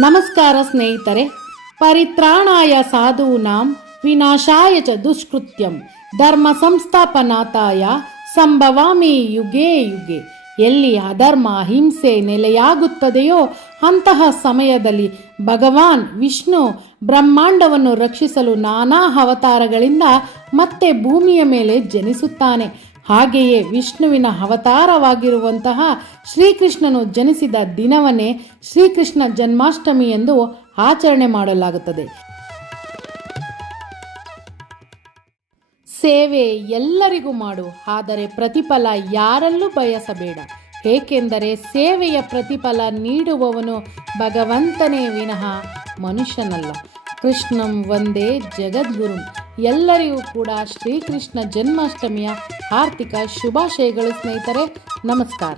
ನಮಸ್ಕಾರ ಸ್ನೇಹಿತರೆ. ಪರಿತ್ರಾಣಾಯ ಸಾಧೂನಾಂ ವಿನಾಶಾಯ ಚ ದುಷ್ಕೃತ್ಯಂ ಧರ್ಮ ಸಂಸ್ಥಾಪನಾರ್ಥಾಯ ಸಂಭವಾಮಿ ಯುಗೇ ಯುಗೆ. ಎಲ್ಲಿ ಅಧರ್ಮ ಹಿಂಸೆ ನೆಲೆಯಾಗುತ್ತದೆಯೋ ಅಂತಹ ಸಮಯದಲ್ಲಿ ಭಗವಾನ್ ವಿಷ್ಣು ಬ್ರಹ್ಮಾಂಡವನ್ನು ರಕ್ಷಿಸಲು ನಾನಾ ಅವತಾರಗಳಿಂದ ಮತ್ತೆ ಭೂಮಿಯ ಮೇಲೆ ಜನಿಸುತ್ತಾನೆ. ಹಾಗೆಯೇ ವಿಷ್ಣುವಿನ ಅವತಾರವಾಗಿರುವಂತಹ ಶ್ರೀಕೃಷ್ಣನು ಜನಿಸಿದ ದಿನವನ್ನೇ ಶ್ರೀಕೃಷ್ಣ ಜನ್ಮಾಷ್ಟಮಿ ಎಂದು ಆಚರಣೆ ಮಾಡಲಾಗುತ್ತದೆ. ಸೇವೆ ಎಲ್ಲರಿಗೂ ಮಾಡು, ಆದರೆ ಪ್ರತಿಫಲ ಯಾರಲ್ಲೂ ಬಯಸಬೇಡ. ಏಕೆಂದರೆ ಸೇವೆಯ ಪ್ರತಿಫಲ ನೀಡುವವನು ಭಗವಂತನೇ ವಿನಃ ಮನುಷ್ಯನಲ್ಲ. ಕೃಷ್ಣಂ ವಂದೇ ಜಗದ್ಗುರುಂ. ಎಲ್ಲರಿಗೂ ಕೂಡ ಶ್ರೀಕೃಷ್ಣ ಜನ್ಮಾಷ್ಟಮಿಯ ಆರ್ಥಿಕ ಶುಭಾಶಯಗಳು ಸ್ನೇಹಿತರೆ. ನಮಸ್ಕಾರ.